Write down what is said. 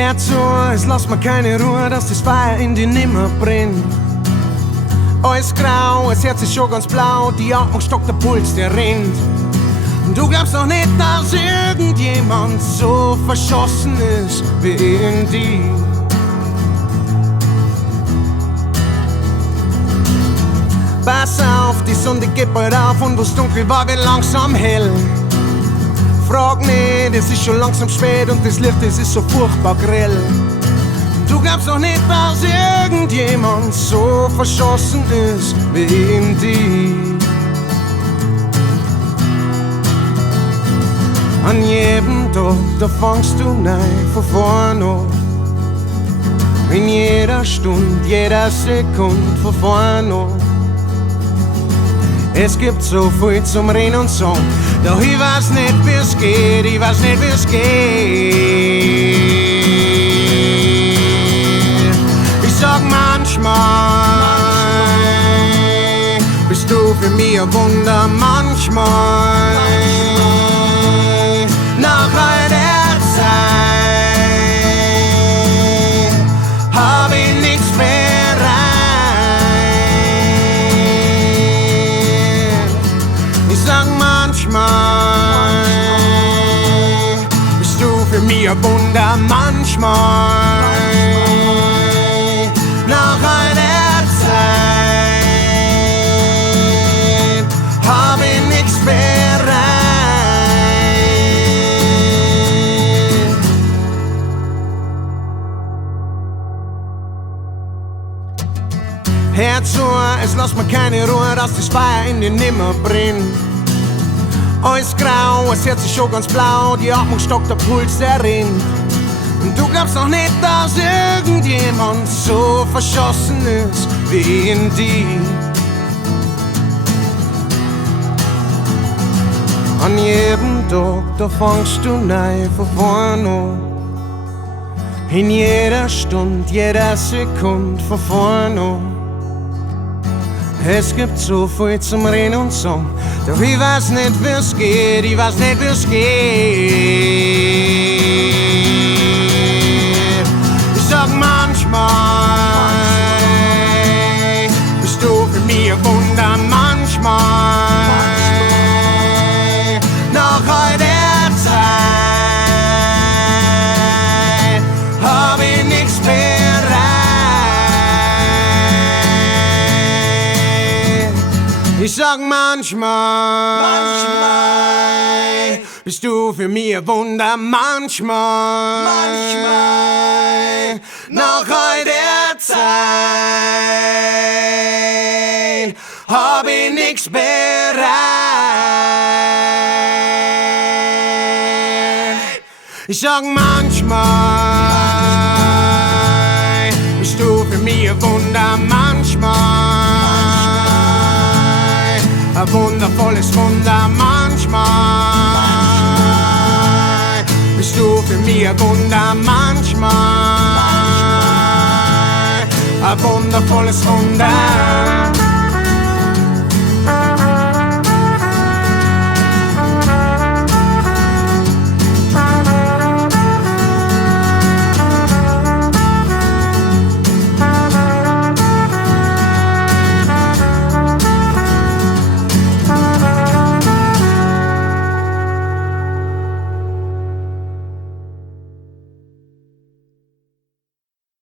Herz zu, es lass mir keine Ruhe, dass das Feuer in dir nimmer brennt. Alles grau, das Herz ist schon ganz blau, die Atmung stockt, der Puls, der rennt. Und du glaubst doch nicht, dass irgendjemand so verschossen ist wie in dir. Pass auf, die Sonne geht bald auf und wo's dunkel war, wird langsam hell. Frag nicht, es ist schon langsam spät und das Licht, es ist so furchtbar grell. Du glaubst doch nicht, dass irgendjemand so verschossen ist wie in dir. An jedem Tag, da fangst du neu von vorne an. In jeder Stunde, jeder Sekunde von vorne an. Es gibt so viel zum Reden und Sagen, doch ich weiß nicht, wie's geht, ich weiß nicht, wie's geht. Ich sag manchmal, bist du für mich ein Wunder, manchmal, nach all der Zeit, hab ich nichts bereit. Ich sag manchmal, bist du für mich ein Wunder, manchmal, nach all der Zeit, hab ich nichts bereit. Herz zu, es lass mir keine Ruhe, dass das Feuer in dir nimmer brennt. Alles grau, das Herz ist schon ganz blau, die Atmung stockt, der Puls, der rennt. Und du glaubst doch nicht, dass irgendjemand so verschossen ist wie in dir. An jedem Tag, da fangst du neu von vorne an. In jeder Stunde, jeder Sekunde von vorne an. Es gibt so viel zum Reden und Sagen, doch ich weiß nicht, wie's geht, ich weiß nicht, wie's geht. Ich sag manchmal, bist du für mich ein Wunder, manchmal, nach all der Zeit, hab ich nichts bereit. Ich sag manchmal, bist du für mich ein Wunder, manchmal, nach all der Zeit, hab ich nichts bereit. Ich sag manchmal, bist du für mich ein Wunder, manchmal, ein wundervolles Wunder, manchmal, bist du für mich ein Wunder, manchmal, ein wundervolles Wunder.